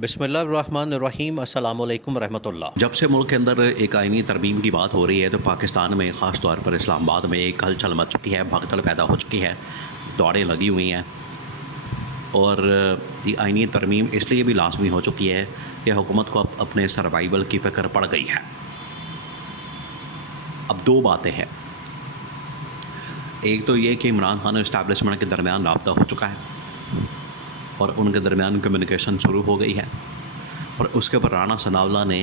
बिस्मिल्लाहिर्रहमानिर्रहीम अस्सलामुअलैकुम रहमतुल्लाह। जब से मुल्क के अंदर एक आइनी तरमीम की बात हो रही है तो पाकिस्तान में ख़ास तौर पर इस्लामाबाद में एक हलचल मच चुकी है, भगदड़ पैदा हो चुकी है, दौड़ें लगी हुई हैं और ये आइनी तरमीम इसलिए भी लाजमी हो चुकी है कि हुकूमत को अब अपने सर्वाइवल की फ़िक्र पड़ गई है। अब दो बातें हैं, एक तो ये कि इमरान खान और इस्टेब्लिशमेंट के दरमियान रब्ता हो चुका है और उनके दरमियान कम्युनिकेशन शुरू हो गई है और उसके ऊपर राणा सनाउल्लाह ने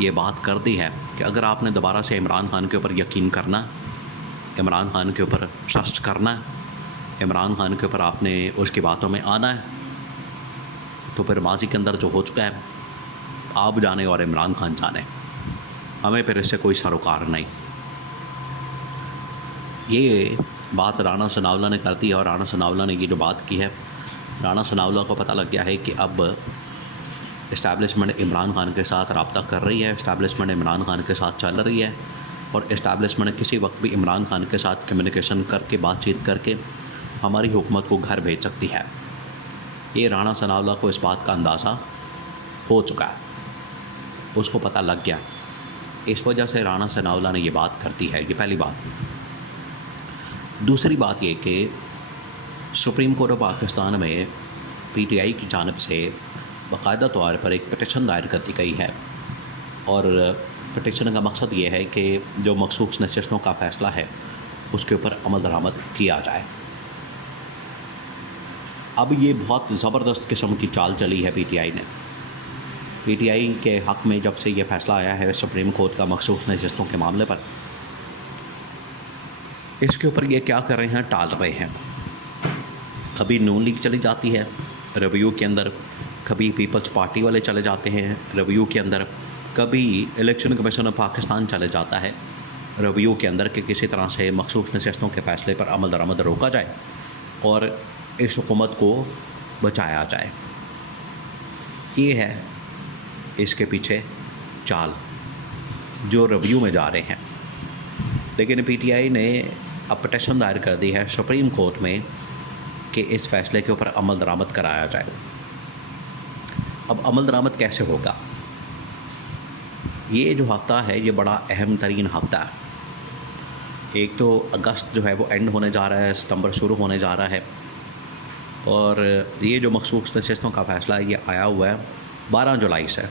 ये बात कर दी है कि अगर आपने दोबारा से इमरान खान के ऊपर यकीन करना, इमरान खान के ऊपर ट्रस्ट करना, इमरान खान के ऊपर आपने उसकी बातों में आना है, तो फिर माजी के अंदर जो हो चुका है आप जाने और इमरान खान जाने, हमें फिर इससे कोई सरोकार नहीं। ये बात राणा सनाउल्लाह ने कर दी है और राणा सनाउल्लाह ने ये जो बात की है, राणा सनाउल्लाह को पता लग गया है कि अब इस्टेब्लिशमेंट इमरान खान के साथ रब्ता कर रही है, इस्टेब्लिशमेंट इमरान खान के साथ चल रही है और इस्टेब्लिशमेंट किसी वक्त भी इमरान खान के साथ कम्युनिकेशन करके, बातचीत करके हमारी हुकूमत को घर भेज सकती है। ये राणा सनाउल्लाह को इस बात का अंदाज़ा हो चुका है, उसको पता लग गया, इस वजह से राणा सनाउल्लाह ने ये बात कर दी है। ये पहली बात। दूसरी बात ये कि सुप्रीम कोर्ट ऑफ पाकिस्तान में पीटीआई की जानिब से बाकायदा तौर पर एक पटिशन दायर कर दी गई है और पटिशन का मकसद ये है कि जो मखसूस नशिस्तों का फ़ैसला है उसके ऊपर अमल दरामद किया जाए। अब ये बहुत ज़बरदस्त किस्म की चाल चली है पीटीआई ने। पीटीआई के हक़ में जब से ये फ़ैसला आया है सुप्रीम कोर्ट का मखसूस नशिस्तों के मामले पर, इसके ऊपर ये क्या कर रहे हैं, टाल रहे हैं। कभी नून लीग चली जाती है रिव्यू के अंदर, कभी पीपल्स पार्टी वाले चले जाते हैं रिव्यू के अंदर, कभी इलेक्शन कमीशन ऑफ पाकिस्तान चले जाता है रिव्यू के अंदर कि किसी तरह से मखसूस नशिस्तों के फ़ैसले पर अमल दरामद रोका जाए और इस हुकूमत को बचाया जाए। ये है इसके पीछे चाल जो रिव्यू में जा रहे हैं। लेकिन पीटीआई ने अब पटिशन दायर कर दी है सुप्रीम कोर्ट में कि इस फ़ैसले के ऊपर अमल दरामद कराया जाए। अब अमल दरामद कैसे होगा? ये जो हफ़्ता है ये बड़ा अहम तरीन हफ़्ता है। एक तो अगस्त जो है वो एंड होने जा रहा है, सितंबर शुरू होने जा रहा है और ये जो मखसूस नशिस्तों का फ़ैसला है ये आया हुआ है 12 जुलाई से,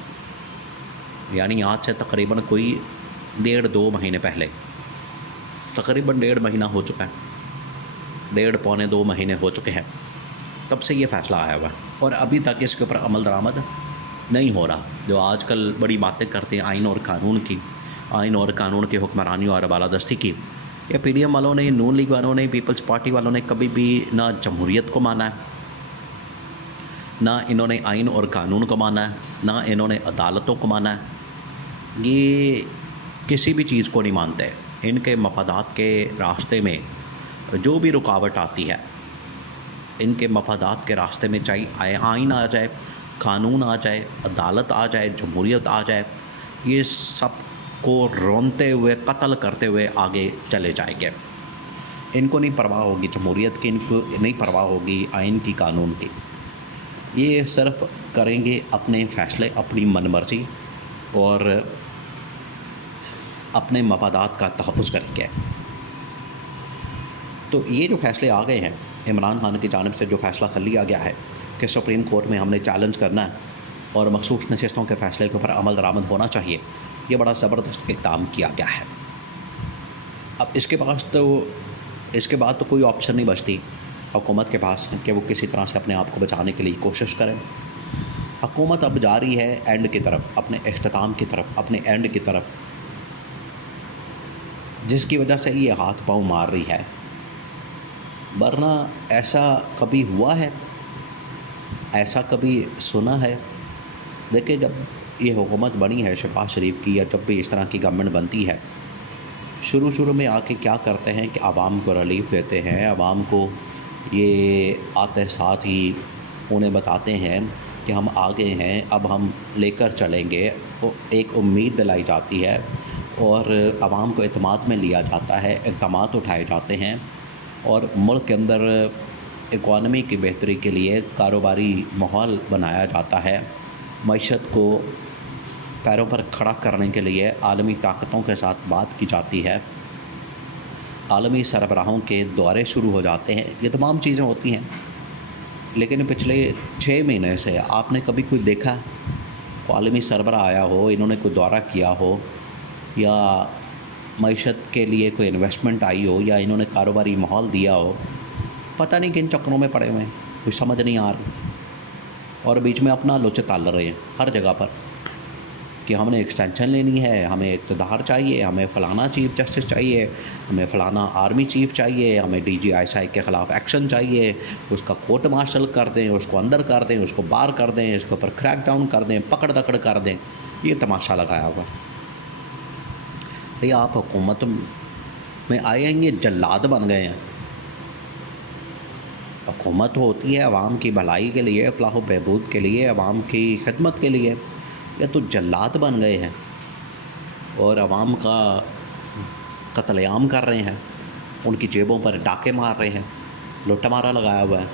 यानी आज से तकरीबन कोई 1.5-2 महीने पहले, तकरीबन 1.5 महीना हो चुका है, 1.5-2 महीने हो चुके हैं तब से ये फ़ैसला आया हुआ है और अभी तक इसके ऊपर अमल दरामद नहीं हो रहा। जो आजकल बड़ी बातें करते हैं आइन और कानून की, आइन और कानून की हुक्मरानी और बालादस्ती की, ये पीडीएम वालों ने, नून लीग वालों ने, पीपल्स पार्टी वालों ने कभी भी ना जमहूरियत को माना है, ना इन्होंने आइन और कानून को माना है, ना इन्होंने अदालतों को माना है। ये किसी भी चीज़ को नहीं मानते। इनके मफादात के रास्ते में जो भी रुकावट आती है, इनके मफादात के रास्ते में चाहे आइन आ जाए, कानून आ जाए, अदालत आ जाए, जमहूरियत आ जाए, ये सब को रोनते हुए, कत्ल करते हुए आगे चले जाएंगे। इनको नहीं परवाह होगी जमहूरियत की, इनको नहीं परवाह होगी आइन की, कानून की। ये सिर्फ करेंगे अपने फ़ैसले अपनी मनमर्जी और अपने मफादात का तहफ़्फ़ुज़ करेंगे। तो ये जो फ़ैसले आ गए हैं इमरान खान की जानिब से, जो फ़ैसला कर लिया गया है कि सुप्रीम कोर्ट में हमने चैलेंज करना है और मखसूस नशिस्तों के फ़ैसले के ऊपर अमल दरामद होना चाहिए, ये बड़ा ज़बरदस्त इक़दाम किया गया है। अब इसके बाद तो कोई ऑप्शन नहीं बचती हुकूमत के पास कि वो किसी तरह से अपने आप को बचाने के लिए कोशिश करें। हुकूमत अब जा रही है एंड की तरफ, अपने इख्तिताम की तरफ, अपने एंड की तरफ, जिसकी वजह से ये हाथ पाँव मार रही है। वरना ऐसा कभी हुआ है, ऐसा कभी सुना है? देखिए, जब ये हुकूमत बनी है शहबाज शरीफ की, या जब भी इस तरह की गवर्नमेंट बनती है, शुरू में आके क्या करते हैं कि आवाम को रिलीफ देते हैं, आवाम को ये आते साथ ही उन्हें बताते हैं कि हम आगे हैं, अब हम लेकर चलेंगे, तो एक उम्मीद दिलाई जाती है और आवाम को एतमाद में लिया जाता है, इक़दामात उठाए जाते हैं और मुल्क के अंदर इकॉनमी की बेहतरी के लिए कारोबारी माहौल बनाया जाता है मईशत को पैरों पर खड़ा करने के लिए आलमी ताकतों के साथ बात की जाती है, आलमी सरबराहों के दौरे शुरू हो जाते हैं, ये तमाम चीज़ें होती हैं। लेकिन पिछले 6 महीने से आपने कभी कोई देखा आलमी सरबराह आया हो, इन्होंने कोई दौरा किया हो, या मईशत के लिए कोई इन्वेस्टमेंट आई हो, या इन्होंने कारोबारी माहौल दिया हो? पता नहीं किन चक्करों में पड़े हुए हैं, कुछ समझ नहीं आ रही, और बीच में अपना लुच ताल रहे हैं हर जगह पर कि हमने एक्सटेंशन लेनी है, हमें इक़्तिदार चाहिए, हमें फ़लाना चीफ़ जस्टिस चाहिए, हमें फ़लाना आर्मी चीफ़ चाहिए, हमें DGI के ख़िलाफ़ एक्शन चाहिए, उसका कोर्ट मार्शल कर दें, उसको अंदर कर दें, उसको बाहर कर दें, इसके ऊपर क्रैक डाउन कर दें, पकड़ दकड़ कर दें। ये तमाशा लगाया हुआ। भैया आप हुकूमत में आए हैं, ये जल्लाद बन गए हैं। हुकूमत होती है अवाम की भलाई के लिए, फलाह बहबूद के लिए, अवाम की खिदमत के लिए। ये तो जल्लाद बन गए हैं और अवाम का कत्लेआम कर रहे हैं, उनकी जेबों पर डाके मार रहे हैं, लुटमारा लगाया हुआ है।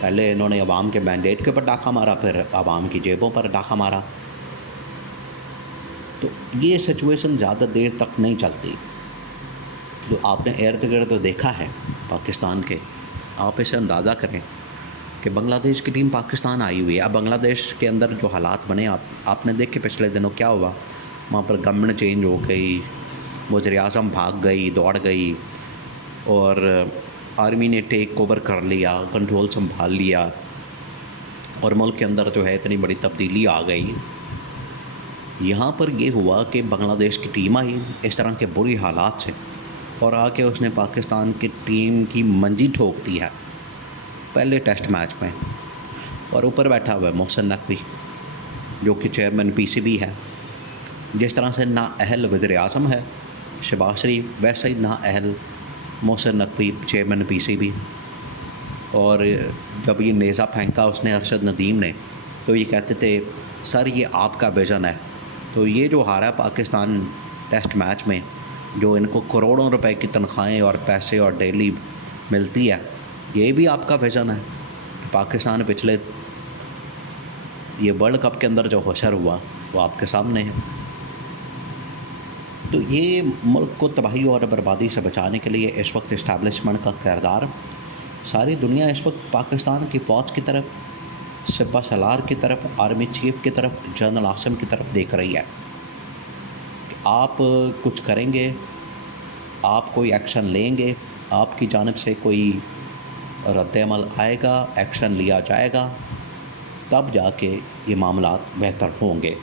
पहले इन्होंने अवाम के मैंडेट के ऊपर डाका मारा, फिर अवाम की जेबों पर डाका मारा। तो ये सिचुएशन ज़्यादा देर तक नहीं चलती। जो आपने इर्द गिर्द देखा है पाकिस्तान के, आप इसे अंदाज़ा करें कि बांग्लादेश की टीम पाकिस्तान आई हुई है। अब बांग्लादेश के अंदर जो हालात बने, आपने देखे पिछले दिनों क्या हुआ। वहाँ पर गवर्नमेंट चेंज हो गई, वज़ीर-ए-आज़म भाग गई, दौड़ गई, और आर्मी ने टेक ओवर कर लिया, कंट्रोल संभाल लिया, और मुल्क के अंदर जो है इतनी बड़ी तब्दीली आ गई। यहाँ पर ये हुआ कि बांग्लादेश की टीम आई इस तरह के बुरी हालात से, और आके उसने पाकिस्तान की टीम की मंजी ठोक दी है पहले टेस्ट मैच में। और ऊपर बैठा हुआ है मोहसिन नकवी, जो कि चेयरमैन PCB है। जिस तरह से नाअहल वज़ीर-ए-आज़म है शहबाज शरीफ, वैसे ही नाअहल मोहसिन नकवी चेयरमैन PCB। और जब ये नेज़ा फेंका उसने अरशद नदीम ने, तो ये कहते थे सर ये आपका विज़न है। तो ये जो हारा है पाकिस्तान टेस्ट मैच में, जो इनको करोड़ों रुपए की तनख्वाहें और पैसे और डेली मिलती है, ये भी आपका विज़न है। पाकिस्तान पिछले ये वर्ल्ड कप के अंदर जो हशर हुआ वो आपके सामने है। तो ये मुल्क को तबाही और बर्बादी से बचाने के लिए इस वक्त इस्टेब्लिशमेंट का किरदार, सारी दुनिया इस वक्त पाकिस्तान की फ़ौज की तरफ, सिपा सलार की तरफ, आर्मी चीफ़ की तरफ, जनरल आसिम की तरफ देख रही है कि आप कुछ करेंगे, आप कोई एक्शन लेंगे, आपकी जानिब से कोई रद्द-ए-अमल आएगा, एक्शन लिया जाएगा, तब जाके ये मामलात बेहतर होंगे।